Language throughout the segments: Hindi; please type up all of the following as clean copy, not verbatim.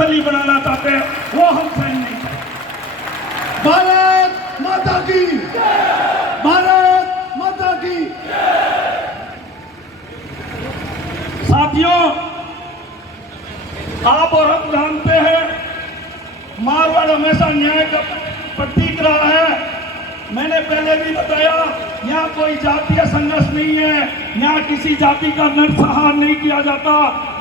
नक्सली बनाना चाहते हैं, वो हम सहन नहीं करेंगे। भारत माता की, भारत माता की। साथियों, आप और हम जानते हैं मारवाड़ हमेशा न्याय का प्रतीक रहा है। मैंने पहले भी बताया, यहाँ कोई जातीय संघर्ष नहीं है, यहाँ किसी जाति का नरसंहार नहीं किया जाता।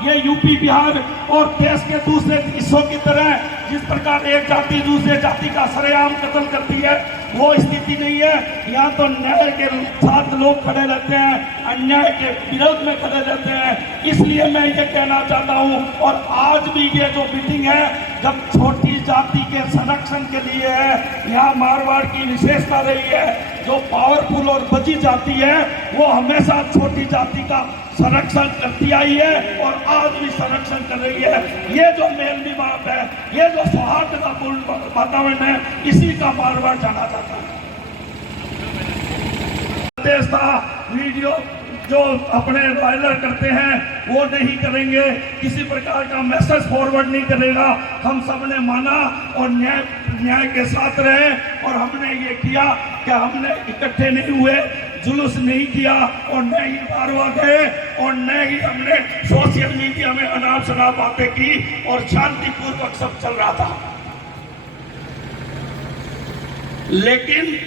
ये यूपी, बिहार और देश के दूसरे हिस्सों की तरह जिस प्रकार एक जाति दूसरे जाति का सरेआम कत्ल करती है, वो स्थिति नहीं है। यहाँ तो न्याय के साथ लोग खड़े रहते हैं, अन्याय के विरोध में खड़े रहते हैं। इसलिए मैं ये कहना चाहता हूँ, और आज भी ये जो मीटिंग है जब छोटी जाति के संरक्षण के लिए है, यहाँ मारवाड़ की विशेषता रही है। जो पावरफुल और बची जाति है वो हमेशा छोटी जाति का संरक्षण करती आई है और आज भी संरक्षण कर रही है। ये जो मेल मिलाप है, ये जो सौहार्दपूर्ण वातावरण है, इसी का मारवाड़ जाना जाता है। देश था वीडियो जो अपने वायरल करते हैं वो नहीं करेंगे, किसी प्रकार का मैसेज फॉरवर्ड नहीं करेगा। हम सब ने माना और न्याय के साथ रहे, और हमने ये किया कि हमने इकट्ठे नहीं हुए, जुलूस नहीं किया, और न ही मारवा गए, और न ही हमने सोशल मीडिया में अनाप शनाप बातें की, और शांतिपूर्वक सब चल रहा था। लेकिन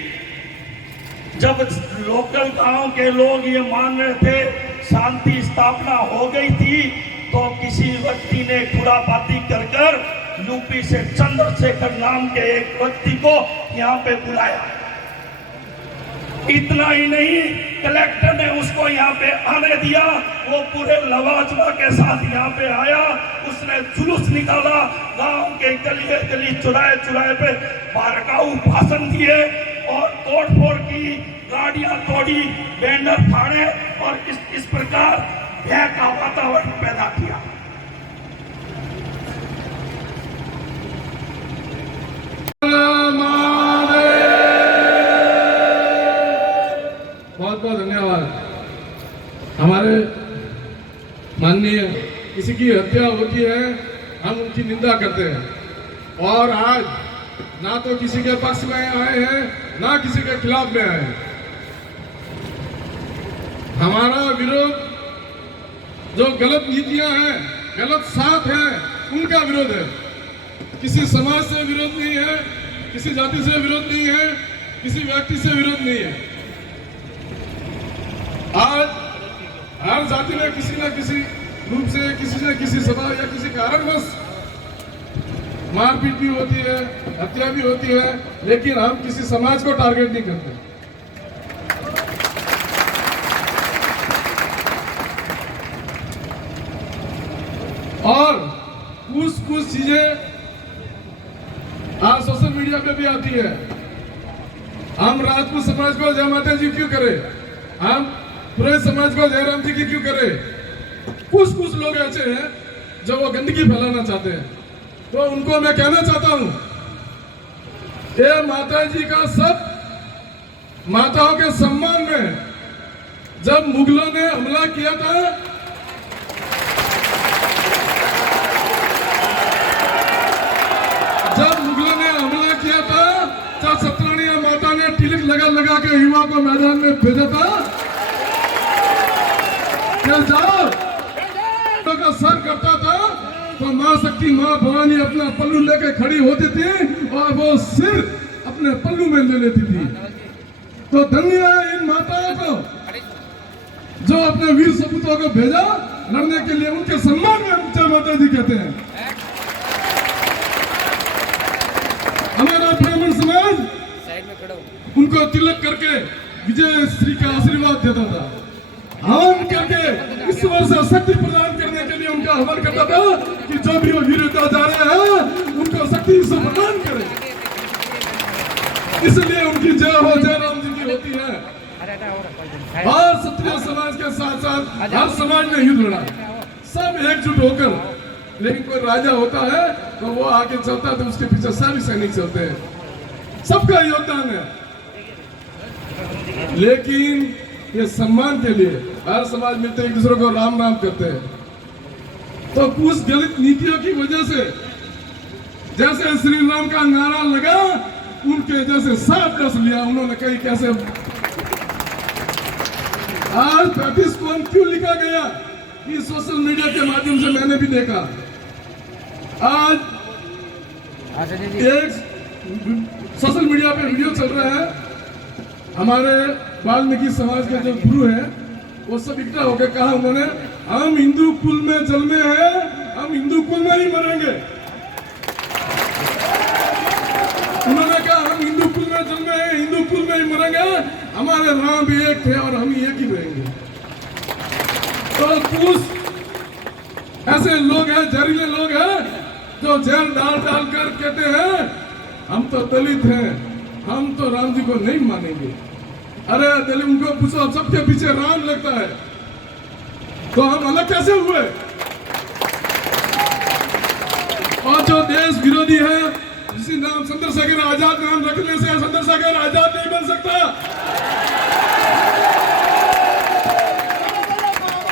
जब लोकल गांव के लोग ये मान रहे थे शांति स्थापना हो गई थी, तो किसी व्यक्ति ने खुरापाती कर यूपी से चंद्रशेखर नाम के एक व्यक्ति को यहाँ पे बुलाया। इतना ही नहीं, कलेक्टर ने उसको यहाँ पे आने दिया। वो पूरे लवाजमा के साथ यहाँ पे आया, उसने जुलूस निकाला, गांव के गली गली चुराहे चुराहे पे भड़काऊ भाषण दिए और तोड़फोड़ की, गाड़ियां तोड़ी, बैनर फाड़े, और इस प्रकार भय का वातावरण पैदा किया। बहुत बहुत धन्यवाद। हमारे माननीय, किसी की हत्या होती है हम उनकी निंदा करते हैं, और आज ना तो किसी के पक्ष में आए हैं ना किसी के खिलाफ में आए हैं। हमारा विरोध जो गलत नीतियां हैं, गलत साथ है, उनका विरोध है। किसी समाज से विरोध नहीं है, किसी जाति से विरोध नहीं है, किसी व्यक्ति से विरोध नहीं है। आज हर जाति में किसी न किसी रूप से, किसी न किसी सभा या किसी कारणवश मारपीट भी होती है, हत्या भी होती है, लेकिन हम किसी समाज को टारगेट नहीं करते। और कुछ चीजें आज सोशल मीडिया पे भी आती है। हम राजपूत समाज को जय माता जी क्यों करें, हम पूरे समाज को जय राम जी की क्यों करें। कुछ लोग ऐसे हैं जो वो गंदगी फैलाना चाहते हैं, तो उनको मैं कहना चाहता हूं, ये माता जी का सब माताओं के सम्मान में जब मुगलों ने हमला किया था, जब सतरानिया माता ने तिलक लगा के युवा को मैदान में भेजा था, जाओ का सर करता था, तो मां शक्ति, मां भवानी अपना पल्लू लेके खड़ी होती थी और वो सिर अपने पल्लू में ले लेती थी। तो धन्य है इन माताओं को जो अपने वीर सपूतों को भेजा लड़ने के लिए। उनके सम्मान में हम जय माता जी कहते हैं। हमारा ब्राह्मण समाज उनको तिलक करके विजय श्री का आशीर्वाद देता था, हवन करके ईश्वर से शक्ति प्रदान करने के लिए उनका हवन करता था कि जो भी वो वीरता जा रहे हैं उनको शक्ति से प्रदान करे। इसलिए उनकी जय हो, जय राम जी की होती है। और क्षत्रिय समाज के साथ साथ हर समाज ने युद्ध लड़ा, सब एकजुट होकर। लेकिन कोई राजा होता है तो वो आगे चलता है तो उसके पीछे सभी सैनिक चलते हैं, सबका योगदान है। लेकिन ये सम्मान के लिए हर समाज मिलते एक दूसरे को राम राम करते हैं। तो कुछ गलत नीतियों की वजह से जैसे श्री राम का नारा लगा, उनके जैसे सांप डस लिया उन्होंने। कहीं कैसे आज 35 कौन क्यों लिखा गया, ये सोशल मीडिया के माध्यम से मैंने भी देखा। आज एक सोशल मीडिया पे वीडियो चल रहा है, हमारे वाल्मीकि समाज के जो गुरु हैं वो सब इकट्ठा होकर कहा उन्होंने, हम हिंदू कुल में जन्मे हैं, हम हिंदू कुल में ही मरेंगे। उन्होंने कहा हम हिंदू कुल में जन्मे हैं, हिंदू कुल में ही मरेंगे, हमारे राम भी एक थे और हम एक ही रहेंगे। तो कुछ ऐसे लोग हैं, जहरीले लोग हैं, जो जहर डाल डाल कर कहते हैं हम तो दलित हैं, हम तो राम जी को नहीं मानेंगे। अरे दलित, उनको पूछो सबके पीछे राम लगता है, तो हम अलग कैसे हुए? और जो देश विरोधी है, इसी नाम चंद्रशेखर आजाद नाम रखने से चंद्रशेखर आजाद नहीं बन सकता।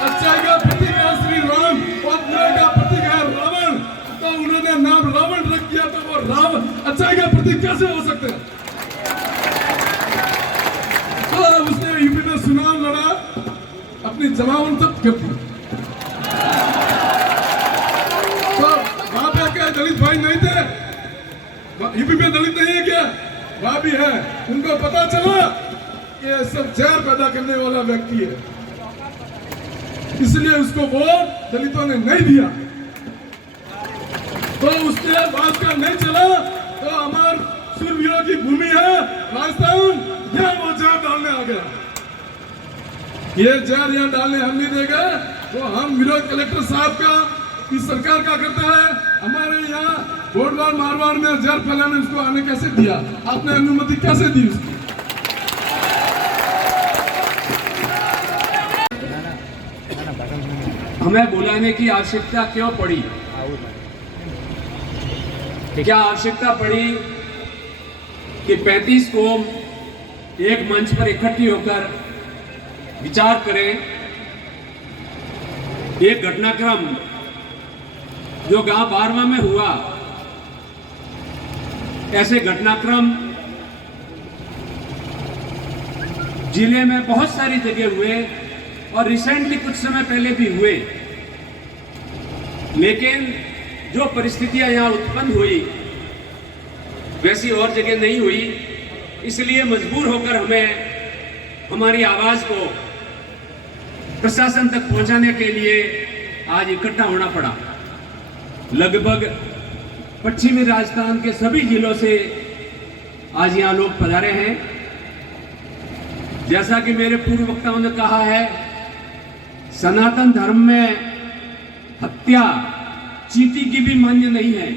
अच्छाई का प्रतीक है श्री राम और बुराई का प्रतीक है रावण, तो उन्होंने नाम रावण रख दिया, तो वो राम अच्छाई का प्रतीक कैसे हो सकते हैं? तो उसने यूपी में चुनाव लड़ा, अपनी जमानत तक कर दी। तो वहां पे क्या दलित भाई नहीं थे? यूपी में दलित नहीं है क्या? वहां भी है। उनको पता चला कि ये सब जहर पैदा करने वाला व्यक्ति है, इसलिए उसको वोट दलितों ने नहीं दिया। तो उसके बाद का नहीं चला, तो हमार सूरवीरों की भूमि है राजस्थान, यहाँ वो जहर डालने आ गया। ये जहर यहाँ डालने हम नहीं देगा, तो हम विरोध कलेक्टर साहब का, इस सरकार का करता है। हमारे यहाँ बोडवार मारवाड़ में जहर फैलाने उसको आने कैसे दिया? आपने अनुमति कैसे दी उसकी? हमें बुलाने की आवश्यकता क्यों पड़ी? क्या आवश्यकता पड़ी कि 35 कौम एक मंच पर इकट्ठी होकर विचार करें? एक घटनाक्रम जो गांव बारवा में हुआ, ऐसे घटनाक्रम जिले में बहुत सारी जगह हुए और रिसेंटली कुछ समय पहले भी हुए। लेकिन जो परिस्थितियां यहां उत्पन्न हुई वैसी और जगह नहीं हुई, इसलिए मजबूर होकर हमें हमारी आवाज को प्रशासन तक पहुंचाने के लिए आज इकट्ठा होना पड़ा। लगभग पश्चिमी राजस्थान के सभी जिलों से आज यहाँ लोग पधारे हैं। जैसा कि मेरे पूर्व वक्ताओं ने कहा है, सनातन धर्म में हत्या चींटी की भी मान्य नहीं है,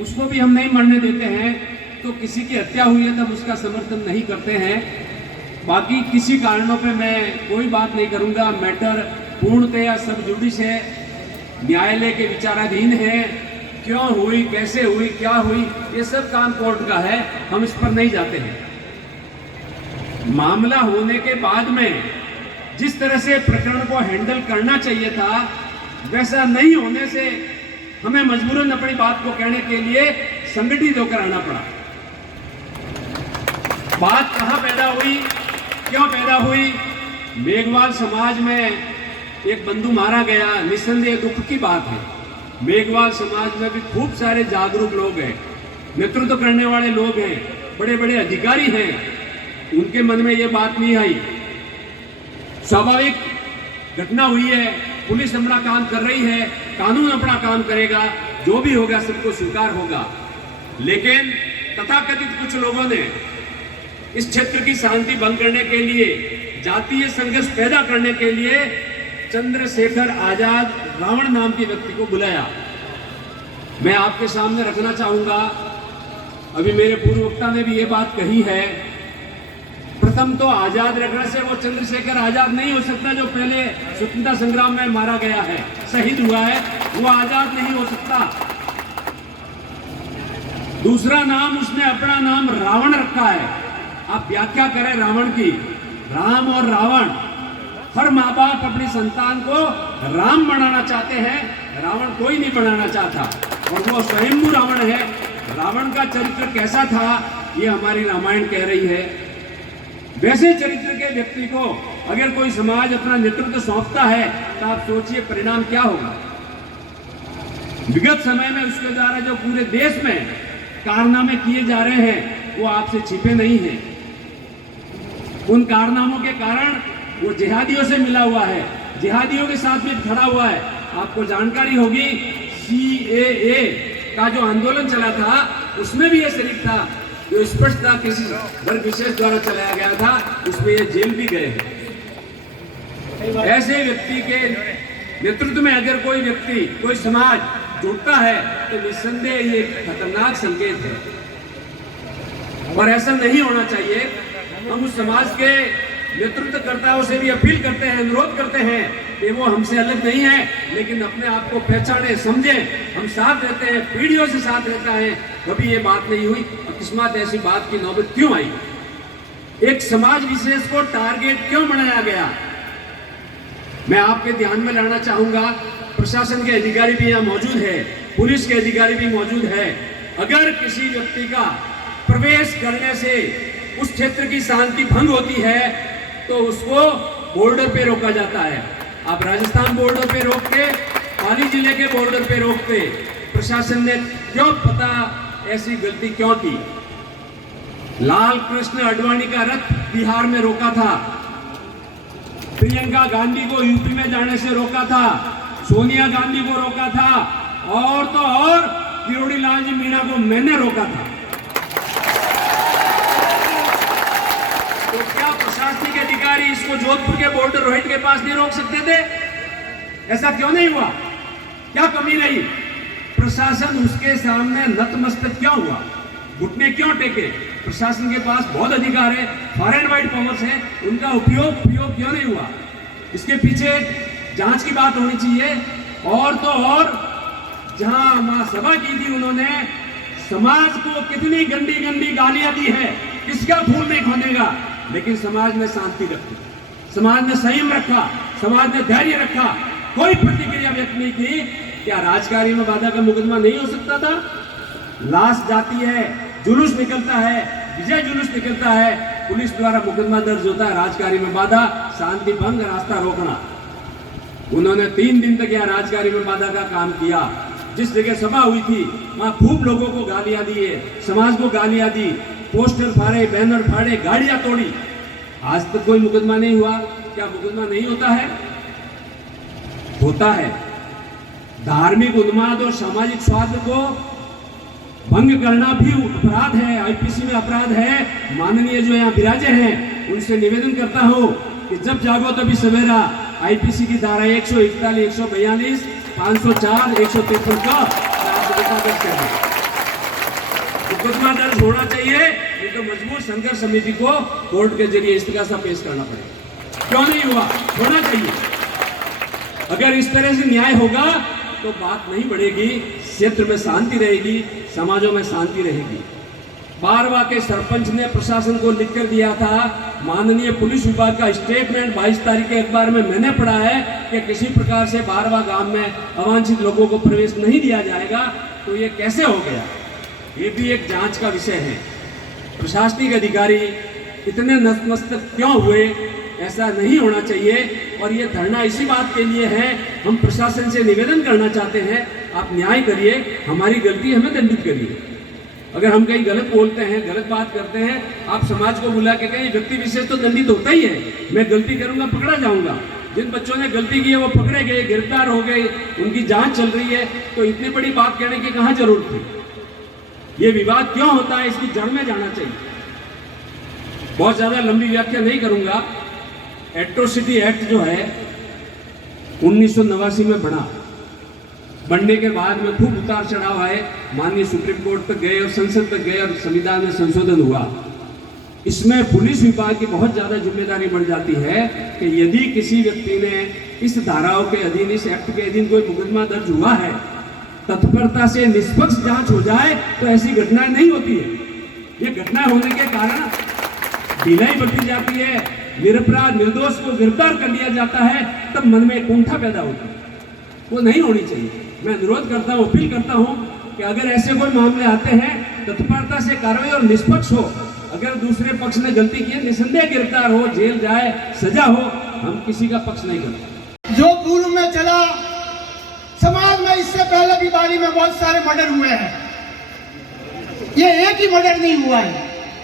उसको भी हम नहीं मरने देते हैं। तो किसी की हत्या हुई है तब उसका समर्थन नहीं करते हैं। बाकी किसी कारणों पे मैं कोई बात नहीं करूंगा। मैटर पूर्णतया सब जुडिस है, न्यायालय के विचाराधीन है। क्यों हुई, कैसे हुई, क्या हुई, ये सब काम कोर्ट का है, हम इस पर नहीं जाते हैं। मामला होने के बाद में जिस तरह से प्रकरण को हैंडल करना चाहिए था, वैसा नहीं होने से हमें मजबूरन अपनी बात को कहने के लिए संगठित होकर आना पड़ा। बात कहां पैदा हुई, क्यों पैदा हुई? मेघवाल समाज में एक बंधु मारा गया, निस्संदेह दुख की बात है। मेघवाल समाज में भी खूब सारे जागरूक लोग हैं, नेतृत्व करने वाले लोग हैं, बड़े बड़े अधिकारी हैं, उनके मन में ये बात नहीं आई। स्वाभाविक घटना हुई है, पुलिस अपना काम कर रही है, कानून अपना काम करेगा, जो भी होगा सबको स्वीकार होगा। लेकिन तथाकथित कुछ लोगों ने इस क्षेत्र की शांति भंग करने के लिए, जातीय संघर्ष पैदा करने के लिए चंद्रशेखर आजाद रावण नाम के व्यक्ति को बुलाया। मैं आपके सामने रखना चाहूंगा, अभी मेरे पूर्व वक्ता ने भी ये बात कही है। प्रथम तो आजाद रखने से वो चंद्रशेखर आजाद नहीं हो सकता जो पहले स्वतंत्रता संग्राम में मारा गया है, शहीद हुआ है, वो आजाद नहीं हो सकता। दूसरा नाम, उसने अपना नाम रावण रखा है। आप व्याख्या करें रावण की, राम और रावण। हर माँ बाप अपनी संतान को राम बनाना चाहते हैं, रावण कोई नहीं बनाना चाहता। और वो स्वयंभू रावण है, रावण का चरित्र कैसा था ये हमारी रामायण कह रही है। वैसे चरित्र के व्यक्ति को अगर कोई समाज अपना नेतृत्व सौंपता है तो आप सोचिए परिणाम क्या होगा। विगत समय में उसके द्वारा जो पूरे देश में कारनामे किए जा रहे हैं वो आपसे छिपे नहीं हैं। उन कारनामों के कारण वो जिहादियों से मिला हुआ है, जिहादियों के साथ भी खड़ा हुआ है। आपको जानकारी होगी CAA का जो आंदोलन चला था उसमें भी ये शरीक था, जो स्पष्ट था किसी वर्ग विशेष द्वारा चलाया गया था, उसमें ये जेल भी गए हैं। ऐसे व्यक्ति के नेतृत्व में अगर कोई व्यक्ति, कोई समाज जुड़ता है तो निस्संदेह ये खतरनाक संकेत है और ऐसा नहीं होना चाहिए। हम उस समाज के नेतृत्वकर्ताओं से भी अपील करते हैं, अनुरोध करते हैं कि वो हमसे अलग नहीं है, लेकिन अपने आप को पहचाने, समझे। हम साथ रहते हैं, पीढ़ियों से साथ रहता है, कभी ये बात नहीं हुई। अकस्मात ऐसी बात की नौबत क्यों आई? एक समाज विशेष को टारगेट क्यों बनाया गया? मैं आपके ध्यान में लाना चाहूंगा, प्रशासन के अधिकारी भी यहाँ मौजूद है, पुलिस के अधिकारी भी मौजूद है। अगर किसी व्यक्ति का प्रवेश करने से उस क्षेत्र की शांति भंग होती है तो उसको बॉर्डर पे रोका जाता है। आप राजस्थान बॉर्डर पे रोकते, पाली जिले के बॉर्डर पे रोकते, प्रशासन ने क्यों पता ऐसी गलती क्यों की? लाल कृष्ण आडवाणी का रथ बिहार में रोका था, प्रियंका गांधी को यूपी में जाने से रोका था, सोनिया गांधी को रोका था, और तो और किरोड़ी लाल जी मीणा को मैंने रोका था। तो क्या प्रशासनिक अधिकारी इसको जोधपुर के बॉर्डर रोहित के पास नहीं रोक सकते थे? ऐसा क्यों नहीं हुआ? क्या कमी रही? प्रशासन उसके सामने नतमस्तक क्यों हुआ? घुटने क्यों टेके? प्रशासन के पास बहुत अधिकार है, फार एंड वाइड पावर्स है, उनका उपयोग क्यों नहीं हुआ? इसके पीछे जांच की बात होनी चाहिए। और तो और जहां महासभा की थी, उन्होंने समाज को कितनी गंदी गंदी गालियां दी है, किसका फूल नहीं खोदेगा, लेकिन समाज ने शांति रखी, समाज ने संयम रखा, समाज ने धैर्य रखा, कोई प्रतिक्रिया व्यक्त नहीं की। क्या राजकारी में बाधा का मुकदमा नहीं हो सकता था? लाश जाती है, जुलूस निकलता है, विजय जुलूस निकलता है, पुलिस द्वारा मुकदमा दर्ज होता है, राजकारी में बाधा, शांति भंग, रास्ता रोकना। उन्होंने 3 दिन तक यहाँ राजकारी में बाधा का काम किया। जिस जगह सभा हुई थी वहां खूब लोगों को गालियां दी है, समाज को गालियां दी, पोस्टर फाड़े, बैनर फाड़े, गाड़ियां तोड़ी। आज तक कोई मुकदमा नहीं हुआ। क्या मुकदमा नहीं होता है? होता है। धार्मिक उन्माद और सामाजिक स्वार्थ को भंग करना भी अपराध है, आईपीसी में अपराध है। माननीय जो यहाँ विराजे हैं उनसे निवेदन करता हूँ कि जब जागो तभी सवेरा, आईपीसी की धारा 141, 142, 504, 153 का मुकदमा दर्ज होना चाहिए। ये तो मजबूर संघर्ष समिति को कोर्ट के जरिए इस्तीगासा पेश करना पड़ेगा। क्यों नहीं हुआ? होना चाहिए। अगर इस तरह से न्याय होगा तो बात नहीं बढ़ेगी, क्षेत्र में शांति रहेगी, समाजों में शांति रहेगी। बारवा के सरपंच ने प्रशासन को लिखकर दिया था, माननीय पुलिस विभाग का स्टेटमेंट 22 तारीख के अखबार में मैंने पढ़ा है कि किसी प्रकार से बारवा गांव में अवांछित लोगों को प्रवेश नहीं दिया जाएगा। तो ये कैसे हो गया? ये भी एक जांच का विषय है। प्रशासनिक अधिकारी इतने नतमस्तक क्यों हुए? ऐसा नहीं होना चाहिए। और ये धरना इसी बात के लिए है, हम प्रशासन से निवेदन करना चाहते हैं, आप न्याय करिए, हमारी गलती हमें दंडित करिए। अगर हम कहीं गलत बोलते हैं, गलत बात करते हैं, आप समाज को बुला के कहें, व्यक्ति विशेष तो दंडित होता ही है। मैं गलती करूंगा, पकड़ा जाऊंगा। जिन बच्चों ने गलती की है वो पकड़े गए, गिरफ्तार हो गए, उनकी जांच चल रही है। तो इतनी बड़ी बात कहने की कहां जरूरत थी? ये विवाद क्यों होता है, इसकी जड़ में जाना चाहिए। बहुत ज्यादा लंबी व्याख्या नहीं करूंगा। एट्रोसिटी एक्ट जो है 1989 में बनने के बाद में खूब उतार चढ़ाव आए, माननीय सुप्रीम कोर्ट तक गए और संसद तक गए और संविधान में संशोधन हुआ। इसमें पुलिस विभाग की बहुत ज्यादा जिम्मेदारी बढ़ जाती है कि यदि किसी व्यक्ति ने इस धाराओं के अधीन, इस एक्ट के अधीन कोई मुकदमा दर्ज हुआ है, तत्परता से निष्पक्ष जांच हो जाए तो ऐसी घटनाएं नहीं होती है। ये घटनाएं होने के कारण ढिलाई बढ़ती जाती है, निरपराध निर्दोष को गिरफ्तार कर लिया जाता है, तब मन में कुंठा पैदा होती है। वो नहीं होनी चाहिए। मैं अनुरोध करता हूँ, अपील करता हूँ कि अगर ऐसे कोई मामले आते हैं तत्परता से कार्रवाई और निष्पक्ष हो। अगर दूसरे पक्ष ने गलती की है, निसंदेह गिरफ्तार हो, जेल जाए, सजा हो, हम किसी का पक्ष नहीं करते। जो पूर्व में चला समाज में, इससे पहले की बारी में बहुत सारे मर्डर हुए हैं। ये एक ही मर्डर नहीं हुआ है,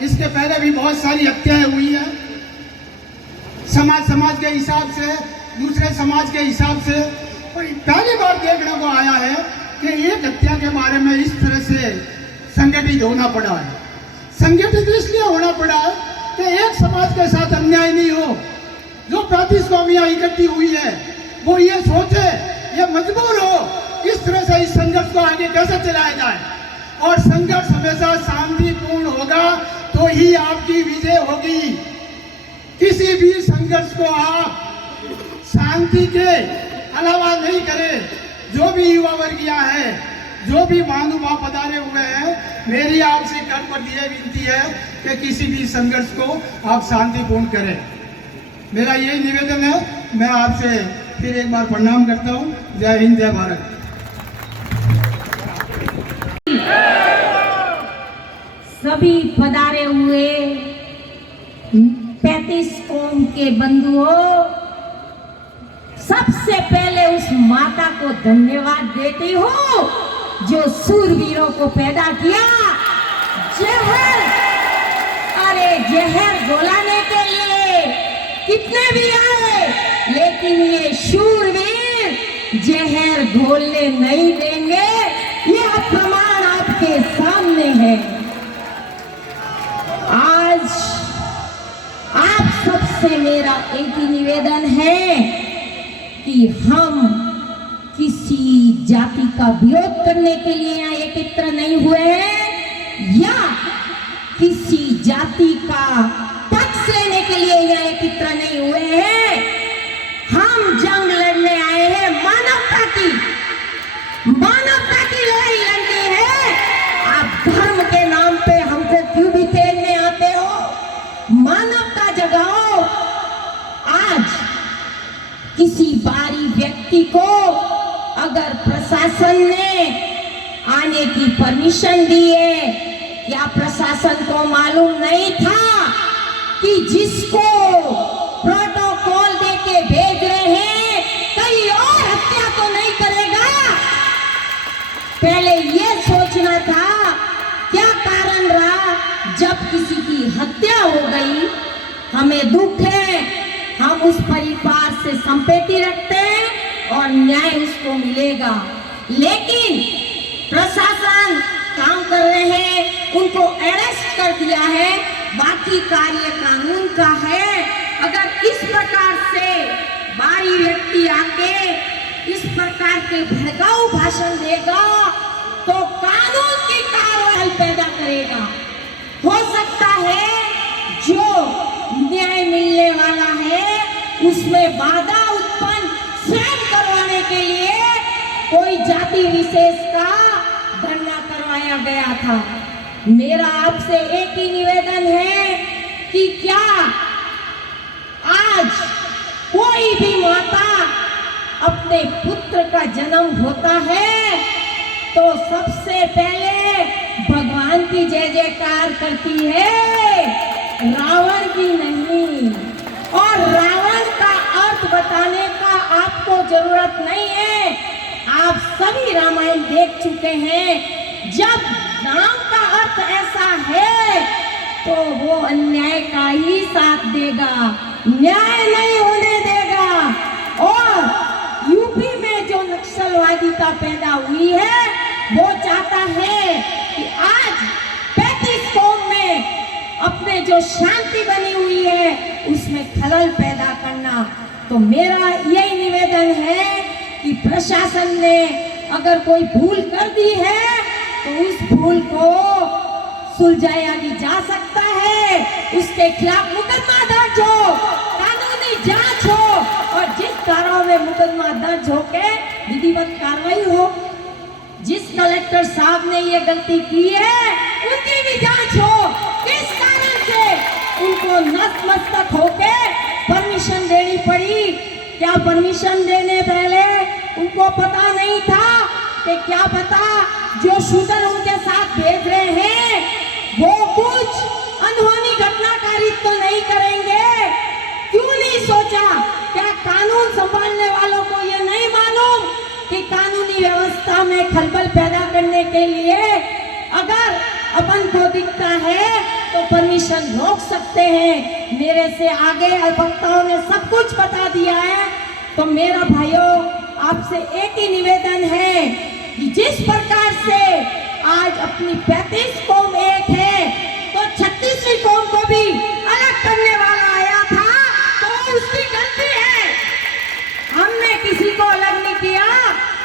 इसके पहले भी बहुत सारी हत्याएं हुई हैं। समाज के हिसाब से, दूसरे समाज के हिसाब से। और पहली बार देखने को आया है कि एक हत्या के बारे में इस तरह से संगठित होना पड़ा है। संगठित इसलिए होना पड़ा है कि एक समाज के साथ अन्याय नहीं हो। जो प्रतिस्वामियां इकट्ठी हुई है वो ये सोचे, ये मजबूर हो इस तरह से इस संघर्ष को आगे कैसे चलाया जाए। और संघर्ष हमेशा शांतिपूर्ण होगा तो ही आपकी विजय होगी। किसी भी संघर्ष को आप शांति के अलावा नहीं करें। जो भी युवा वर्गीय है, जो भी महानुभाव पधारे हुए हैं, मेरी आपसे कर पर यह विनती है कि किसी भी संघर्ष को आप शांतिपूर्ण करें। मेरा यही निवेदन है। मैं आपसे फिर एक बार प्रणाम करता हूँ। जय हिंद, जय भारत। सभी पधारे हुए 35 कौम के बंधुओं, सबसे पहले उस माता को धन्यवाद देती हूँ जो सूरवीरों को पैदा किया। जहर घोलाने के लिए कितने भी आए, लेकिन ये शूरवीर जहर घोलने नहीं देंगे। यह प्रमाण आपके सामने है। आज आप सबसे मेरा एक ही निवेदन है कि हम किसी जाति का विरोध करने के लिए यहाँ एकत्र नहीं हुए हैं या किसी जाति का पक्ष लेने के लिए यहाँ एकत्र नहीं हुए हैं। हम जंग लड़ने आए हैं मानवता की लड़ाई लड़नी है। आप धर्म के नाम पे हमको क्यों भी तेलने आते हो? मानवता जगाओ। आज किसी बाहरी व्यक्ति को अगर प्रशासन ने आने की परमिशन दी है, क्या प्रशासन को मालूम नहीं था कि जिसको प्रोटोकॉल देके भेज रहे हैं कहीं और हत्या तो नहीं करेगा? पहले ये सोचना था। क्या कारण रहा? जब किसी की हत्या हो गई, हमें दुख है, हम उस परिवार से संपत्ति रखते हैं और न्याय उसको मिलेगा। लेकिन प्रशासन काम कर रहे हैं, उनको अरेस्ट कर दिया है, बाकी कार्य कानून का है। अगर इस प्रकार से बाहरी व्यक्ति आके इस प्रकार के भड़काऊ भाषण देगा तो कानून की कार्रवाई पैदा करेगा। हो सकता है जो न्याय मिलने वाला है उसमें बाधा उत्पन्न स्वयं करवाने के लिए कोई जाति विशेष का गणना करवाया गया था। मेरा आपसे एक ही निवेदन है कि क्या आज कोई भी माता अपने पुत्र का जन्म होता है तो सबसे पहले भगवान की जय जयकार करती है, रावण की नहीं। और रावण का अर्थ बताने का आपको जरूरत नहीं है, आप सभी रामायण देख चुके हैं। जब राम का अर्थ ऐसा है तो वो अन्याय का ही साथ देगा, न्याय नहीं होने देगा। और यूपी में जो नक्सलवादिता पैदा हुई है वो चाहता है कि आज 35 कौम में अपने जो शांति बनी हुई है उसमें खलल पैदा करना। तो मेरा यही निवेदन है कि प्रशासन ने अगर कोई भूल कर दी है तो उस भूल को सुलझाया भी जा सकता है, उसके खिलाफ मुकदमा दर्ज हो, कानूनी जांच हो और जिस धाराओं में मुकदमा दर्ज होके विधिवत कार्रवाई हो। जिस कलेक्टर साहब ने ये गलती की है उनकी भी जांच हो, किस कारण से उनको नतमस्तक होके परमिशन देनी पड़ी। क्या परमिशन देने पहले उनको पता नहीं था कि क्या पता जो शूटर उनके साथ भेज रहे हैं वो कुछ अनहोनी घटनाकारी तो नहीं करेंगे। क्यों नहीं सोचा? क्या कानून संभालने वालों को ये नहीं मालूम कि कानूनी व्यवस्था में खलबल पैदा करने के लिए अगर अपन को दिखता है तो परमिशन रोक सकते हैं। मेरे से आगे वक्ताओं ने सब कुछ बता दिया है। तो मेरा भाइयों आपसे एक ही निवेदन है कि जिस प्रकार से आज अपनी 35 कौम एक है तो 36वीं कौम को भी अलग करने वाला आया था तो उसकी गलती है। हमने किसी को अलग नहीं किया,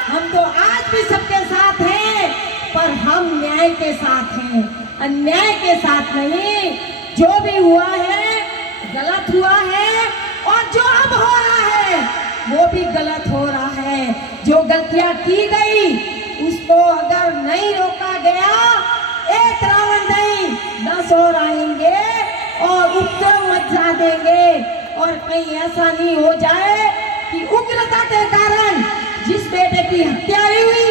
हम तो आज भी सबके साथ हैं, पर हम न्याय के साथ हैं, अन्याय के साथ नहीं। जो भी हुआ है गलत हुआ है और जो अब हो रहा है वो भी गलत हो रहा है। जो गलतियां की गई उसको अगर नहीं रोका गया, एक रावण नहीं 10 और आएंगे और उपद्रव मचा देंगे। और कहीं ऐसा नहीं हो जाए कि उग्रता के कारण जिस बेटे की हत्या हुई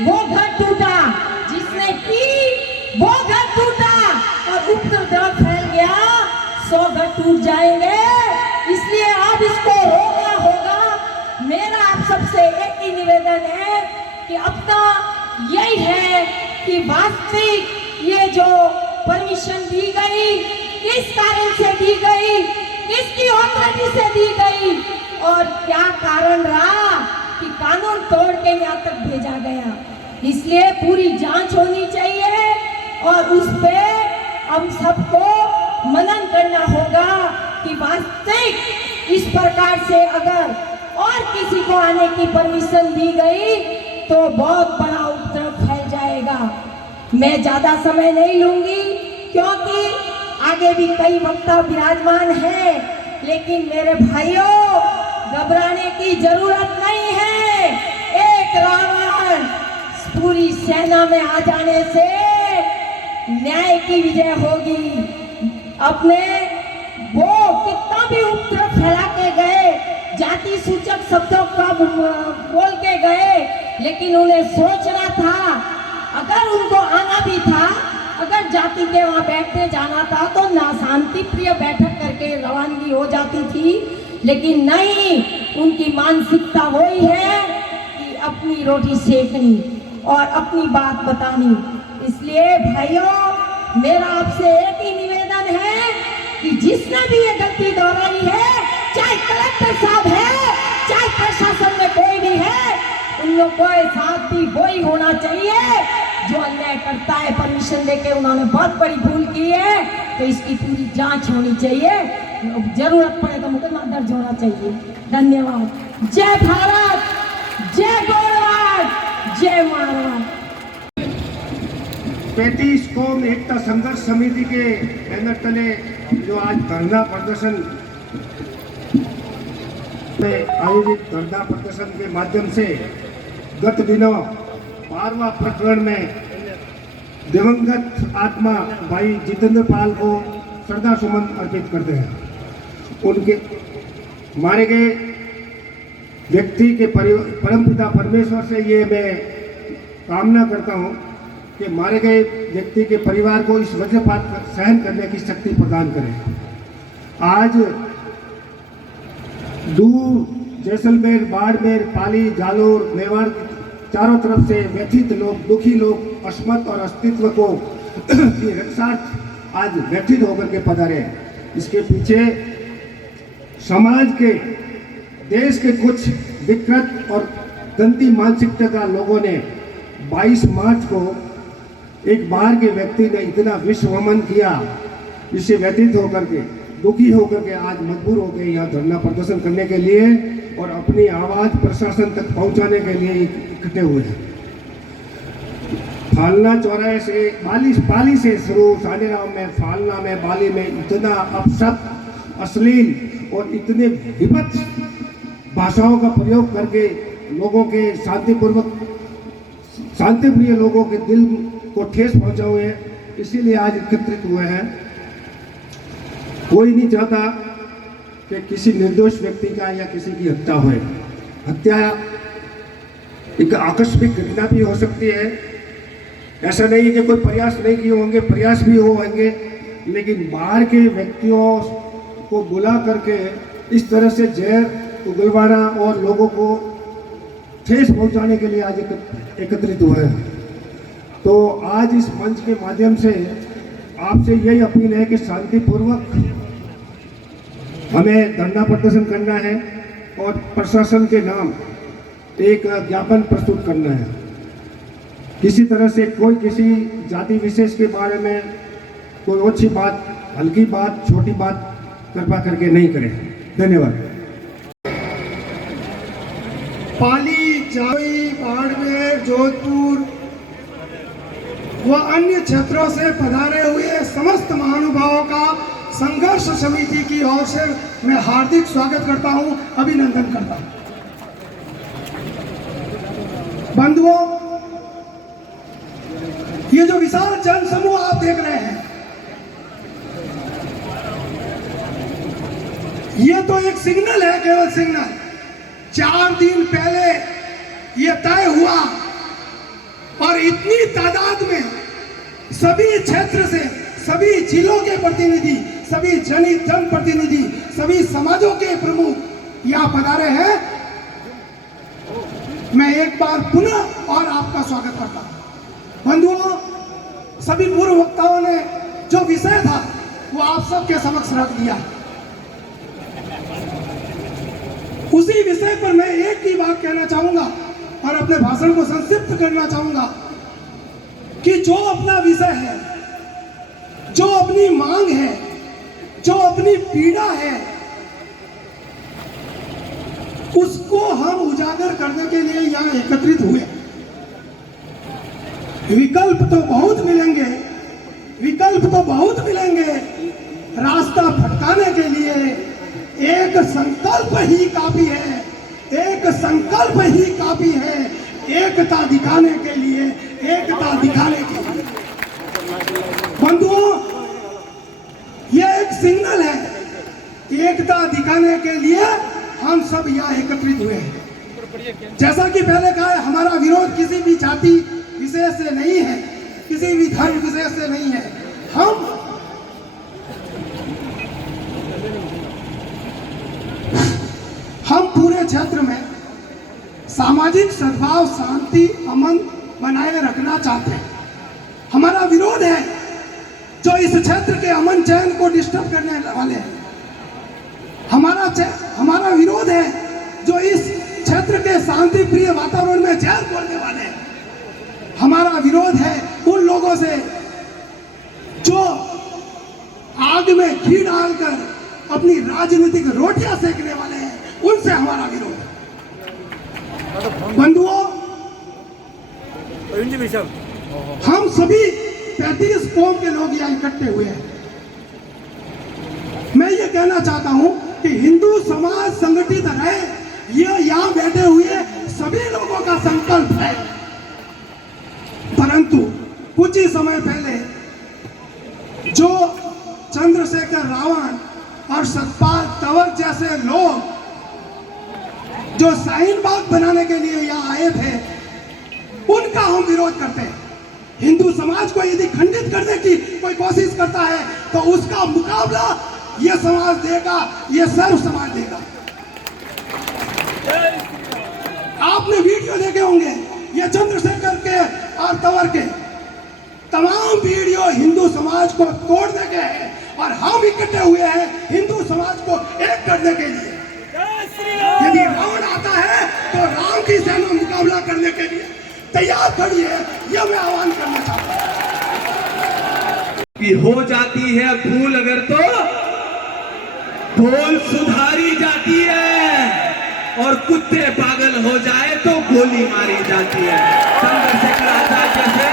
वो घर टूटा, जिसने की वो घर टूटा और उपद्रव फैल गया, 100 घर टूट जाएंगे। इसलिए अब इसको रोकना होगा। मेरा आप सबसे एक ही निवेदन है कि अपना यही है कि वास्तविक ये जो परमिशन दी गई किस कारण से दी गई, किसकी ऑथोरिटी से दी गई और क्या कारण रहा कि कानून तोड़ के यहाँ तक भेजा गया। इसलिए पूरी जांच होनी चाहिए और उस पे हम सबको मनन करना होगा कि वास्तविक इस प्रकार से अगर और किसी को आने की परमिशन दी गई तो बहुत बड़ा उपद्रव फैल जाएगा। मैं ज्यादा समय नहीं लूंगी क्योंकि आगे भी कई वक्ता विराजमान हैं, लेकिन मेरे भाइयों घबराने की जरूरत नहीं है। एक रावण पूरी सेना में आ जाने से न्याय की विजय होगी। अपने वो कितना भी उपद्रव फैला के गए, जाति सूचक शब्दों का बोल के गए, लेकिन उन्हें सोचना था अगर उनको आना भी था, अगर जाति के वहां बैठने जाना था तो ना शांति प्रिय बैठक करके रवानगी हो जाती थी। लेकिन नहीं, उनकी मानसिकता वही है कि अपनी रोटी सेकनी और अपनी बात बतानी। इसलिए भाइयों मेरा आपसे एक ही निवेदन है कि जिसने भी ये गलती दोहराई है, चाहे कलेक्टर साहब है, चाहे प्रशासन में कोई भी है, उन लोग को साथ भी वही होना चाहिए जो अन्याय करता है। परमिशन लेके उन्होंने बहुत बड़ी भूल की है तो इसकी पूरी जांच होनी चाहिए, जरूरत पड़े तो मुकदमा दर्ज होना चाहिए। धन्यवाद। जय भारत, जय गौरवाड़, जय मारवाड़। 35 कौम एकता संघर्ष समिति के बैनर तले जो आज धरना प्रदर्शन में आयोजित धरना प्रदर्शन के माध्यम से गत दिनों पारवा प्रकरण में दिवंगत आत्मा भाई जितेंद्र पाल को श्रद्धा सुमन अर्पित करते हैं। उनके मारे गए व्यक्ति के परमपिता परमेश्वर से ये मैं कामना करता हूँ कि मारे गए व्यक्ति के परिवार को इस वज्रपात सहन करने की शक्ति प्रदान करें। आज दूर जैसलमेर, बाड़मेर, पाली, जालोर, मेवाड़ चारों तरफ से व्यथित लोग, दुखी लोग अस्मत् और अस्तित्व को की रक्षार्थ आज व्यथित होकर के पधारे हैं। इसके पीछे समाज के, देश के कुछ विकृत और गंदी मानसिकता का लोगों ने 22 मार्च को एक बाहर के व्यक्ति ने इतना विश्वमन किया, इससे व्यथित होकर के, दुखी होकर के आज मजबूर हो गए यहाँ धरना प्रदर्शन करने के लिए और अपनी आवाज प्रशासन तक पहुंचाने के लिए इकट्ठे हुए हैं। फालना चौराहे से पाली से शुरू, सानेराव में, फालना में, बाली में इतना अपशब्द, अश्लील और इतने विभत्स भाषाओं का प्रयोग करके लोगों के शांतिप्रिय लोगों के दिल को ठेस पहुंचा हुए हैं। इसीलिए आज एकत्रित हुए हैं। कोई नहीं चाहता कि किसी निर्दोष व्यक्ति का या किसी की हत्या होए। हत्या एक आकस्मिक घटना भी हो सकती है। ऐसा नहीं कि कोई प्रयास नहीं किए होंगे, प्रयास भी होंगे, लेकिन बाहर के व्यक्तियों को बुला करके इस तरह से जहर उगलवाना और लोगों को ठेस पहुंचाने के लिए आज एकत्रित हुए हैं। तो आज इस मंच के माध्यम से आपसे यही अपील है कि शांतिपूर्वक हमें धरना प्रदर्शन करना है और प्रशासन के नाम एक ज्ञापन प्रस्तुत करना है। किसी तरह से कोई किसी जाति विशेष के बारे में कोई ओछी बात, हल्की बात, छोटी बात कृपा करके नहीं करें। धन्यवाद। पाली, जालोई, बाड़मेर, जोधपुर व अन्य क्षेत्रों से पधारे हुए समस्त महानुभावों का संघर्ष समिति की ओर से मैं हार्दिक स्वागत करता हूं, अभिनंदन करता हूं। बंधुओं, ये जो विशाल जन समूह आप देख रहे हैं, ये तो एक सिग्नल है, केवल सिग्नल। 4 दिन पहले ये तय हुआ और इतनी तादाद में सभी क्षेत्र से, सभी जिलों के प्रतिनिधि, सभी जन प्रतिनिधि, सभी समाजों के प्रमुख यहाँ पधारे हैं। मैं एक बार पुनः और आपका स्वागत करता हूं। बंधुओं, सभी पूर्व वक्ताओं ने जो विषय था वो आप सबके समक्ष रख दिया। उसी विषय पर मैं एक ही बात कहना चाहूंगा और अपने भाषण को संक्षिप्त करना चाहूंगा कि जो अपना विषय है, जो अपनी मांग है, जो अपनी पीड़ा है, उसको हम उजागर करने के लिए यहाँ एकत्रित हुए। विकल्प तो बहुत मिलेंगे, विकल्प तो बहुत मिलेंगे, रास्ता भटकाने के लिए एक संकल्प ही काफी है, एक संकल्प ही काफी है, एकता दिखाने के लिए, एकता दिखाने के लिए। बंधुओं, यह एक सिग्नल है, एकता दिखाने के लिए हम सब यहाँ एकत्रित हुए हैं। जैसा कि पहले कहा है, हमारा विरोध किसी भी जाति विशेष से नहीं है, किसी भी धर्म विशेष से नहीं है। हम पूरे क्षेत्र में सामाजिक सद्भाव, शांति, अमन बनाए रखना चाहते हैं। हमारा विरोध है जो इस क्षेत्र के अमन चैन को डिस्टर्ब करने वाले हैं। हमारा विरोध है जो इस क्षेत्र के शांति प्रिय वातावरण में जहर घोलने वाले हैं। हमारा विरोध है उन लोगों से जो आग में घी डालकर अपनी राजनीतिक रोटियां सेकने वाले हैं, उनसे हमारा विरोध है। बंधुओं, हम सभी 35 कौम के लोग यहाँ इकट्ठे हुए हैं। मैं ये कहना चाहता हूं कि हिंदू समाज संगठित रहे, ये यहाँ बैठे हुए सभी लोगों का संकल्प है। परंतु कुछ ही समय पहले जो चंद्रशेखर रावण और सतपाल तंवर जैसे लोग जो शाहीन बाग बनाने के लिए यहाँ आए थे, उनका हम विरोध करते हैं। हिंदू समाज को यदि खंडित करने की कोई कोशिश करता है तो उसका मुकाबला ये समाज देगा, ये सर्व समाज देगा। आपने वीडियो देखे होंगे, ये चंद्रशेखर के और तंवर के तमाम वीडियो हिंदू समाज को तोड़ने के हैं और हम इकट्ठे हुए हैं हिंदू समाज को एक करने के लिए। यदि रावण आता है तो राम की सेना मुकाबला करने के लिए तैयार खड़ी है, यह मैं आह्वान करना चाहता हूं। कि हो जाती है भूल अगर तो ढोल सुधारी जाती है और कुत्ते पागल हो जाए तो गोली मारी जाती है। चंद्रशेखर आजाद जैसे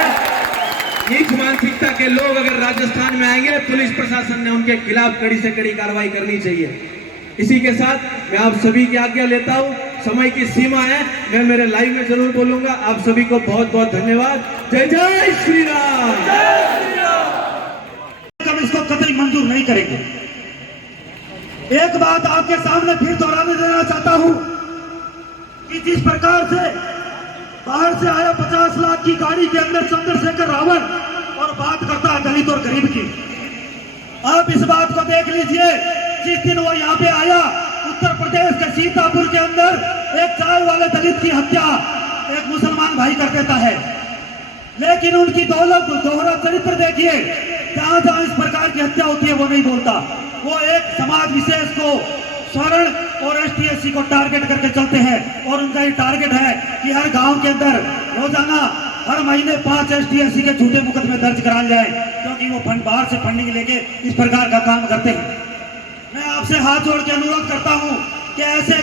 नीच मानसिकता के लोग अगर राजस्थान में आएंगे, पुलिस प्रशासन ने उनके खिलाफ कड़ी से कड़ी कार्रवाई करनी चाहिए। इसी के साथ मैं आप सभी की आज्ञा लेता हूं, समय की सीमा है, मैं मेरे लाइव में जरूर बोलूंगा। आप सभी को बहुत बहुत धन्यवाद। जय जय श्री राम। हम इसको कतई मंजूर नहीं करेंगे। एक बात आपके सामने फिर दोहराने देना चाहता हूं कि जिस प्रकार से बाहर से आया 50 लाख की गाड़ी के अंदर चंद्रशेखर रावण और बात करता है दलित और गरीब की। आप इस बात को देख लीजिए, जिस दिन वो यहाँ पे आया उत्तर प्रदेश के सीतापुर के अंदर एक चाय वाले दलित की हत्या एक मुसलमान भाई कर देता है, लेकिन उनकी दौलत दोहरा चरित्र देखिए, जहां जहां इस प्रकार की हत्या होती है वो नहीं बोलता। वो एक समाज विशेष को स्वर्ण और ST/SC को टारगेट करके चलते हैं और उनका ये टारगेट है कि हर गांव के अंदर रोजाना हर महीने 5 ST/SC के झूठे मुकदमे दर्ज कराए जाए, क्योंकि वो बाहर से फंडिंग लेके इस प्रकार का काम करते हैं। मैं आपसे हाथ जोड़ के अनुरोध करता हूं कि ऐसे